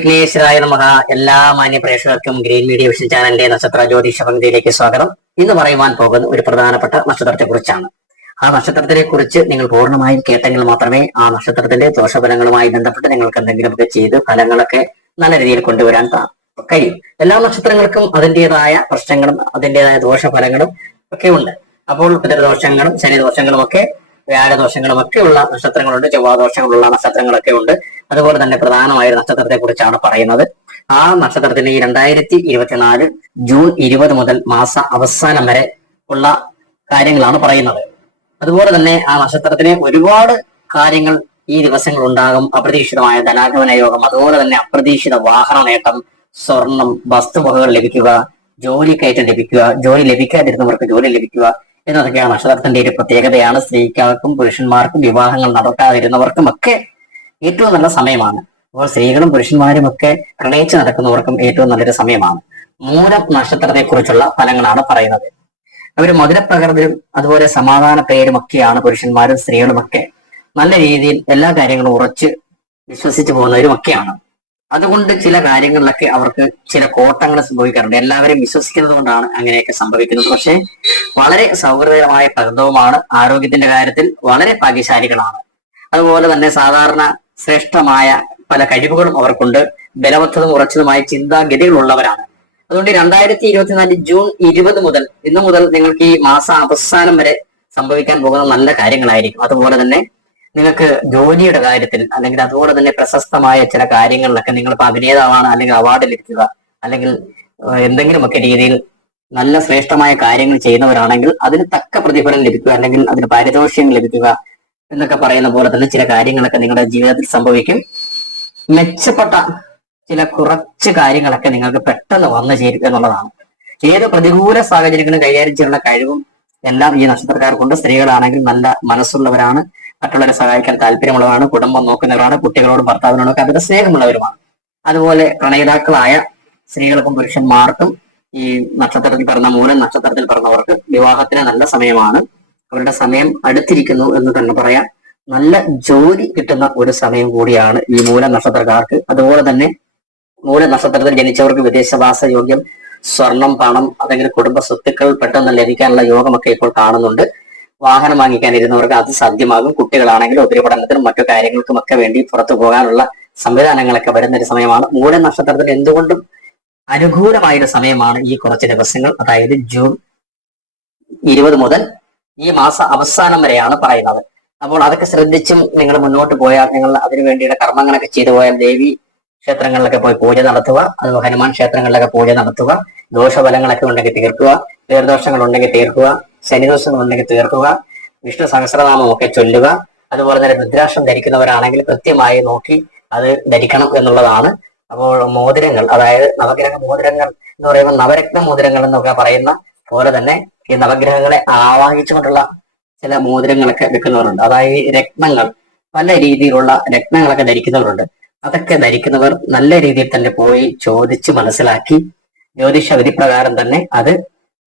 വിഘ്നേശ്വരായ നമഹ. എല്ലാ മാന്യ പ്രേക്ഷകർക്കും ഗ്രീൻ മീഡിയ വിഷൻ ചാനലിന്റെ നക്ഷത്ര ജ്യോതിഷ പങ്ക്തിയിലേക്ക് സ്വാഗതം. ഇന്ന് പറയുവാൻ പോകുന്ന ഒരു പ്രധാനപ്പെട്ട നക്ഷത്രത്തെ കുറിച്ചാണ് ആ നക്ഷത്രത്തിനെ കുറിച്ച് നിങ്ങൾ പൂർണമായും കേട്ടെങ്കിൽ മാത്രമേ ആ നക്ഷത്രത്തിന്റെ ദോഷഫലങ്ങളുമായി ബന്ധപ്പെട്ട് നിങ്ങൾക്ക് എന്തെങ്കിലുമൊക്കെ ചെയ്ത് ഫലങ്ങളൊക്കെ നല്ല രീതിയിൽ കൊണ്ടുവരാൻ കഴിയും. എല്ലാ നക്ഷത്രങ്ങൾക്കും അതിന്റെതായ പ്രശ്നങ്ങളും അതിന്റെതായ ദോഷഫലങ്ങളും ഒക്കെ ഉണ്ട്. അപ്പോൾ പിതൃദോഷങ്ങളും ശനിദോഷങ്ങളും ഒക്കെ വ്യാഴദോഷങ്ങളും ഒക്കെ ഉള്ള നക്ഷത്രങ്ങളുണ്ട്. ചൊവ്വാദോഷങ്ങളുള്ള നക്ഷത്രങ്ങളൊക്കെ ഉണ്ട് അതുപോലെ തന്നെ പ്രധാനമായ നക്ഷത്രത്തെ കുറിച്ചാണ് പറയുന്നത്. ആ നക്ഷത്രത്തിന് ഈ രണ്ടായിരത്തി ഇരുപത്തിനാല് ജൂൺ ഇരുപത് മുതൽ മാസ അവസാനം വരെ ഉള്ള കാര്യങ്ങളാണ് പറയുന്നത്. അതുപോലെ തന്നെ ആ നക്ഷത്രത്തിന് ഒരുപാട് കാര്യങ്ങൾ ഈ ദിവസങ്ങൾ ഉണ്ടാകും അപ്രതീക്ഷിതമായ ധനാഗമന യോഗം അതുപോലെ തന്നെ അപ്രതീക്ഷിത വാഹന നേട്ടം സ്വർണം വസ്തുവകകൾ ലഭിക്കുക ജോലി കയറ്റം ലഭിക്കുക ജോലി ലഭിക്കാതിരുന്നവർക്ക് ജോലി ലഭിക്കുക എന്നതൊക്കെ അക്ഷരാർത്ഥന്റെ ഒരു പ്രത്യേകതയാണ്. സ്ത്രീകൾക്കും പുരുഷന്മാർക്കും വിവാഹങ്ങൾ നടക്കാതിരുന്നവർക്കും ഒക്കെ ഏറ്റവും നല്ല സമയമാണ്. അപ്പോൾ സ്ത്രീകളും പുരുഷന്മാരും ഒക്കെ പ്രണയിച്ച് നടക്കുന്നവർക്കും ഏറ്റവും നല്ലൊരു സമയമാണ്. മൂലം നക്ഷത്രത്തെ കുറിച്ചുള്ള ഫലങ്ങളാണ് പറയുന്നത്. അവർ മധുരപ്രകൃതിയും അതുപോലെ സമാധാന പേരും ഒക്കെയാണ് പുരുഷന്മാരും സ്ത്രീകളും ഒക്കെ നല്ല രീതിയിൽ എല്ലാ കാര്യങ്ങളും ഉറച്ച് വിശ്വസിച്ചു പോകുന്നവരും ഒക്കെയാണ്. അതുകൊണ്ട് ചില കാര്യങ്ങളിലൊക്കെ അവർക്ക് ചില കോട്ടങ്ങൾ സംഭവിക്കാറുണ്ട്. എല്ലാവരെയും വിശ്വസിക്കുന്നത് കൊണ്ടാണ് അങ്ങനെയൊക്കെ സംഭവിക്കുന്നത്. പക്ഷേ വളരെ സൗഹൃദകരമായ പ്രകൃതവുമാണ് ആരോഗ്യത്തിന്റെ കാര്യത്തിൽ വളരെ ഭാഗ്യശാലികളാണ്. അതുപോലെ തന്നെ സാധാരണ ശ്രേഷ്ഠമായ പല കഴിവുകളും അവർക്കുണ്ട്. ബലവത്തതും ഉറച്ചതുമായ ചിന്താഗതികളുള്ളവരാണ്. അതുകൊണ്ട് രണ്ടായിരത്തി ഇരുപത്തിനാല് ജൂൺ ഇരുപത് മുതൽ ഇന്നു മുതൽ നിങ്ങൾക്ക് ഈ മാസം അവസാനം വരെ സംഭവിക്കാൻ പോകുന്ന നല്ല കാര്യങ്ങളായിരിക്കും. അതുപോലെ തന്നെ നിങ്ങൾക്ക് ജോലിയുടെ കാര്യത്തിൽ അല്ലെങ്കിൽ അതുപോലെ തന്നെ പ്രശസ്തമായ ചില കാര്യങ്ങളിലൊക്കെ നിങ്ങൾ ഇപ്പൊ അഭിനേതാവാണ് അല്ലെങ്കിൽ ലഭിക്കുക അല്ലെങ്കിൽ എന്തെങ്കിലുമൊക്കെ രീതിയിൽ നല്ല ശ്രേഷ്ഠമായ കാര്യങ്ങൾ ചെയ്യുന്നവരാണെങ്കിൽ അതിന് തക്ക പ്രതിഫലം ലഭിക്കുക അല്ലെങ്കിൽ അതിന് പാരിതോഷികം ലഭിക്കുക എന്നൊക്കെ പറയുന്ന പോലെ തന്നെ ചില കാര്യങ്ങളൊക്കെ നിങ്ങളുടെ ജീവിതത്തിൽ സംഭവിക്കും. മെച്ചപ്പെട്ട ചില കുറച്ച് കാര്യങ്ങളൊക്കെ നിങ്ങൾക്ക് പെട്ടെന്ന് വന്നു ചേരും എന്നുള്ളതാണ്. ഏത് പ്രതികൂല സാഹചര്യങ്ങളും കൈകാര്യം ചെയ്യുന്ന കഴിവും എല്ലാം ഈ നക്ഷത്രക്കാർക്കുണ്ട്. സ്ത്രീകളാണെങ്കിൽ നല്ല മനസ്സുള്ളവരാണ്. മറ്റുള്ളവരെ സഹായിക്കാൻ താല്പര്യമുള്ളവരാണ് കുടുംബം നോക്കുന്നവരാണ് കുട്ടികളോടും ഭർത്താവിനോടും ഒക്കെ അവരുടെ സ്നേഹമുള്ളവരുമാണ്. അതുപോലെ പ്രണയിതാക്കളായ സ്ത്രീകൾക്കും പുരുഷന്മാർക്കും ഈ നക്ഷത്രത്തിൽ പിറന്ന മൂലം നക്ഷത്രത്തിൽ പിറന്നവർക്ക് വിവാഹത്തിന് നല്ല സമയമാണ്. അവരുടെ സമയം അടുത്തിരിക്കുന്നു എന്ന് തന്നെ പറയാം. നല്ല ജോലി കിട്ടുന്ന ഒരു സമയം കൂടിയാണ് ഈ മൂല നക്ഷത്രക്കാർക്ക്. അതുപോലെ തന്നെ മൂല നക്ഷത്രത്തിൽ ജനിച്ചവർക്ക് വിദേശവാസ യോഗ്യം സ്വർണം പണം അല്ലെങ്കിൽ കുടുംബ സ്വത്തുക്കൾ പെട്ടെന്ന് ലഭിക്കാനുള്ള യോഗമൊക്കെ ഇപ്പോൾ കാണുന്നുണ്ട്. വാഹനം വാങ്ങിക്കാൻ ഇരുന്നവർക്ക് അത് സാധ്യമാകും. കുട്ടികളാണെങ്കിൽ ഉപരിപഠനത്തിനും മറ്റു കാര്യങ്ങൾക്കും ഒക്കെ വേണ്ടി പുറത്തു പോകാനുള്ള സംവിധാനങ്ങളൊക്കെ വരുന്ന ഒരു സമയമാണ്. മൂടൻ നക്ഷത്രത്തിൽ എന്തുകൊണ്ടും അനുകൂലമായ ഒരു സമയമാണ് ഈ കുറച്ച് ദിവസങ്ങൾ. അതായത് ജൂൺ ഇരുപത് മുതൽ ഈ മാസ അവസാനം വരെയാണ് പറയുന്നത്. അപ്പോൾ അതൊക്കെ ശ്രദ്ധിച്ചും നിങ്ങൾ മുന്നോട്ട് പോയാൽ നിങ്ങൾ അതിനു വേണ്ടിയുള്ള കർമ്മങ്ങളൊക്കെ ചെയ്തു പോയാൽ ദേവി ക്ഷേത്രങ്ങളിലൊക്കെ പോയി പൂജ നടത്തുക അതുപോലെ ഹനുമാൻ ക്ഷേത്രങ്ങളിലൊക്കെ പൂജ നടത്തുക ദോഷഫലങ്ങളൊക്കെ ഉണ്ടെങ്കിൽ തീർക്കുക പേർദോഷങ്ങൾ ഉണ്ടെങ്കിൽ തീർക്കുക ശനിദോഷങ്ങൾ ഉണ്ടെങ്കിൽ തീർക്കുക. വിഷ്ണു സഹസ്രനാമം ഒക്കെ ചൊല്ലുക. അതുപോലെ തന്നെ രുദ്രാക്ഷം ധരിക്കുന്നവരാണെങ്കിൽ കൃത്യമായി നോക്കി അത് ധരിക്കണം എന്നുള്ളതാണ്. അപ്പോൾ മോതിരങ്ങൾ അതായത് നവഗ്രഹ മോതിരങ്ങൾ എന്ന് പറയുമ്പോൾ നവരത്ന മോതിരങ്ങൾ എന്നൊക്കെ പറയുന്ന പോലെ തന്നെ ഈ നവഗ്രഹങ്ങളെ ആവാഹിച്ചുകൊണ്ടുള്ള ചില മോതിരങ്ങളൊക്കെ വെക്കുന്നവരുണ്ട് അതായത് രത്നങ്ങൾ പല രീതിയിലുള്ള രത്നങ്ങളൊക്കെ ധരിക്കുന്നവരുണ്ട്. അതൊക്കെ ധരിക്കുന്നവർ നല്ല രീതിയിൽ തന്നെ പോയി ചോദിച്ച് മനസ്സിലാക്കി ജ്യോതിഷ വിധിപ്രകാരം തന്നെ അത്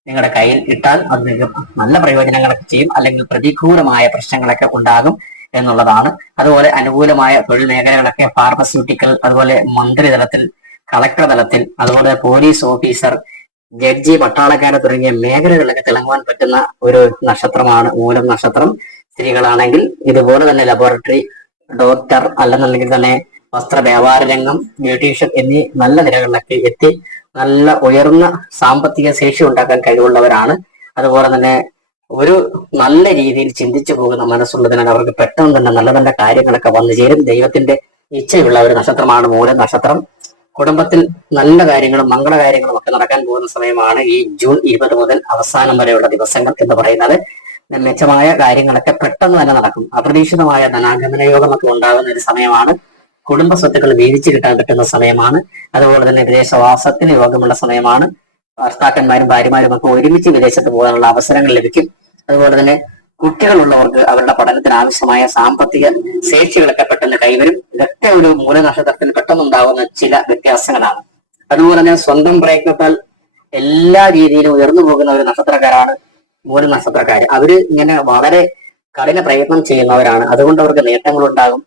നിങ്ങളുടെ കയ്യിൽ ഇട്ടാൽ അത് നിങ്ങൾക്ക് നല്ല പ്രയോജനങ്ങളൊക്കെ ചെയ്യും അല്ലെങ്കിൽ പ്രതികൂലമായ പ്രശ്നങ്ങളൊക്കെ ഉണ്ടാകും എന്നുള്ളതാണ്. അതുപോലെ അനുകൂലമായ തൊഴിൽ മേഖലകളൊക്കെ ഫാർമസ്യൂട്ടിക്കൽ അതുപോലെ മന്ത്രിതലത്തിൽ കളക്ടർ തലത്തിൽ അതുപോലെ പോലീസ് ഓഫീസർ ജഡ്ജി പട്ടാളക്കാരെ തുടങ്ങിയ മേഖലകളിലൊക്കെ തിളങ്ങുവാൻ പറ്റുന്ന ഒരു നക്ഷത്രമാണ് മൂലം നക്ഷത്രം. സ്ത്രീകളാണെങ്കിൽ ഇതുപോലെ തന്നെ ലബോറട്ടറി ഡോക്ടർ അല്ലെന്നുണ്ടെങ്കിൽ തന്നെ വസ്ത്ര വ്യാപാര രംഗം ബ്യൂട്ടീഷ്യൻ എന്നീ നല്ല നിലകളിലൊക്കെ എത്തി നല്ല ഉയർന്ന സാമ്പത്തിക ശേഷി ഉണ്ടാക്കാൻ കഴിവുള്ളവരാണ്. അതുപോലെ തന്നെ ഒരു നല്ല രീതിയിൽ ചിന്തിച്ചു പോകുന്ന മനസ്സുള്ളതിനാൽ അവർക്ക് പെട്ടെന്ന് തന്നെ നല്ല നല്ല കാര്യങ്ങളൊക്കെ വന്നു ചേരും. ദൈവത്തിന്റെ ഇച്ഛയുള്ള ഒരു നക്ഷത്രമാണ് മൂലം നക്ഷത്രം. കുടുംബത്തിൽ നല്ല കാര്യങ്ങളും മംഗളകാര്യങ്ങളും ഒക്കെ നടക്കാൻ പോകുന്ന സമയമാണ് ഈ ജൂൺ ഇരുപത് മുതൽ അവസാനം വരെയുള്ള ദിവസങ്ങൾ എന്ന് പറയുന്നത്. മെച്ചമായ കാര്യങ്ങളൊക്കെ പെട്ടെന്ന് തന്നെ നടക്കും. അപ്രതീക്ഷിതമായ ധനാഗമന യോഗമൊക്കെ ഉണ്ടാകുന്ന ഒരു സമയമാണ്. കുടുംബ സ്വത്തുക്കൾ വീതിച്ചു കിട്ടാൻ പറ്റുന്ന സമയമാണ്. അതുപോലെ തന്നെ വിദേശവാസത്തിന് യോഗമുള്ള സമയമാണ്. ഭർത്താക്കന്മാരും ഭാര്യമാരും ഒക്കെ ഒരുമിച്ച് വിദേശത്ത് പോകാനുള്ള അവസരങ്ങൾ ലഭിക്കും. അതുപോലെ തന്നെ കുട്ടികളുള്ളവർക്ക് അവരുടെ പഠനത്തിന് ആവശ്യമായ സാമ്പത്തിക ശേഷികളൊക്കെ പെട്ടെന്ന് കൈവരും. ഇതൊക്കെ ഒരു മൂലനക്ഷത്രത്തിൽ പെട്ടെന്നുണ്ടാകുന്ന ചില വ്യത്യാസങ്ങളാണ്. അതുപോലെ തന്നെ സ്വന്തം പ്രയത്നത്താൽ എല്ലാ രീതിയിലും ഉയർന്നു പോകുന്ന ഒരു നക്ഷത്രക്കാരാണ് മൂല നക്ഷത്രക്കാർ അവർ ഇങ്ങനെ വളരെ കഠിന പ്രയത്നം ചെയ്യുന്നവരാണ്. അതുകൊണ്ട് അവർക്ക് നേട്ടങ്ങൾ ഉണ്ടാകും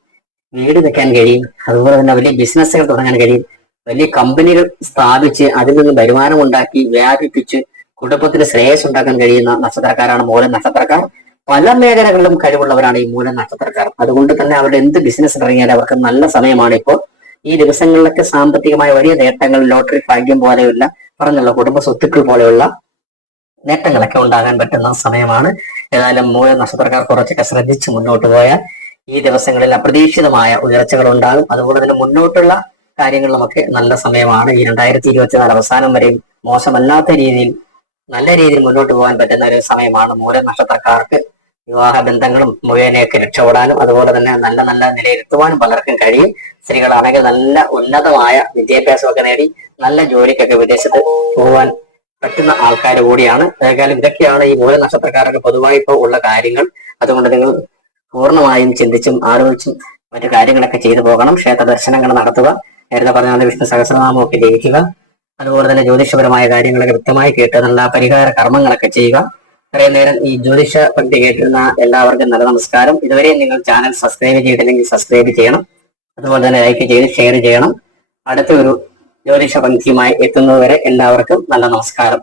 വീട് വെക്കാൻ കഴിയും. അതുപോലെ തന്നെ വലിയ ബിസിനസ്സുകൾ തുടങ്ങാൻ കഴിയും. വലിയ കമ്പനികൾ സ്ഥാപിച്ച് അതിൽ നിന്ന് വരുമാനം ഉണ്ടാക്കി വ്യാപിപ്പിച്ച് കുടുംബത്തിന് ശ്രേയസ് ഉണ്ടാക്കാൻ കഴിയുന്ന നക്ഷത്രക്കാരാണ് മൂല നക്ഷത്രക്കാർ. പല മേഖലകളിലും കഴിവുള്ളവരാണ് ഈ മൂല നക്ഷത്രക്കാർ. അതുകൊണ്ട് തന്നെ അവരുടെ എന്ത് ബിസിനസ് തുടങ്ങിയാലും അവർക്ക് നല്ല സമയമാണ് ഇപ്പോൾ. ഈ ദിവസങ്ങളിലൊക്കെ സാമ്പത്തികമായ വലിയ നേട്ടങ്ങൾ ലോട്ടറി ഭാഗ്യം പോലെയുള്ള പറഞ്ഞുള്ള കുടുംബ സ്വത്തുക്കൾ പോലെയുള്ള നേട്ടങ്ങളൊക്കെ ഉണ്ടാകാൻ പറ്റുന്ന സമയമാണ്. ഏതായാലും മൂല നക്ഷത്രക്കാർ കുറച്ചൊക്കെ ശ്രദ്ധിച്ച് മുന്നോട്ട് പോയാൽ ഈ ദിവസങ്ങളിൽ അപ്രതീക്ഷിതമായ ഉയർച്ചകൾ ഉണ്ടാകും. അതുപോലെ തന്നെ മുന്നോട്ടുള്ള കാര്യങ്ങൾ നമുക്ക് നല്ല സമയമാണ്. ഈ രണ്ടായിരത്തി ഇരുപത്തിനാല് അവസാനം വരെയും മോശമല്ലാത്ത രീതിയിൽ നല്ല രീതിയിൽ മുന്നോട്ട് പോകാൻ പറ്റുന്ന ഒരു സമയമാണ്. മൂല നക്ഷത്രക്കാർക്ക് വിവാഹ ബന്ധങ്ങളും മുഖേനയൊക്കെ രക്ഷപ്പെടാനും അതുപോലെ തന്നെ നല്ല നല്ല നിലയിരുത്തുവാനും പലർക്കും കഴിയും. സ്ത്രീകളാണെങ്കിൽ നല്ല ഉന്നതമായ വിദ്യാഭ്യാസമൊക്കെ നേടി നല്ല ജോലിക്കൊക്കെ വിദേശത്ത് പോകാൻ പറ്റുന്ന ആൾക്കാർ കൂടിയാണ്. ഏതായാലും ഇതൊക്കെയാണ് ഈ മൂല നക്ഷത്രക്കാരൊക്കെ പൊതുവായി ഇപ്പോൾ ഉള്ള കാര്യങ്ങൾ. അതുകൊണ്ട് നിങ്ങൾ പൂർണമായും ചിന്തിച്ചും ആലോചിച്ചും മറ്റു കാര്യങ്ങളൊക്കെ ചെയ്തു പോകണം. ക്ഷേത്ര ദർശനങ്ങൾ നടത്തുക. നേരത്തെ പറഞ്ഞ പോലെ വിഷ്ണു സഹസ്രനാമമൊക്കെ ജയിക്കുക അതുപോലെ തന്നെ ജ്യോതിഷപരമായ കാര്യങ്ങളൊക്കെ വ്യക്തമായി കേട്ട് നല്ല പരിഹാര കർമ്മങ്ങളൊക്കെ ചെയ്യുക. ഇത്രയും നേരം ഈ ജ്യോതിഷ പറ്റി കേട്ടിരുന്ന എല്ലാവർക്കും നല്ല നമസ്കാരം. ഇതുവരെ നിങ്ങൾ ചാനൽ സബ്സ്ക്രൈബ് ചെയ്തില്ലെങ്കിൽ സബ്സ്ക്രൈബ് ചെയ്യണം. അതുപോലെ തന്നെ ലൈക്ക് ചെയ്ത് ഷെയർ ചെയ്യണം. അടുത്ത ഒരു ജ്യോതിഷ പങ്ക്തിയുമായി എത്തുന്നതുവരെ എല്ലാവർക്കും നല്ല നമസ്കാരം.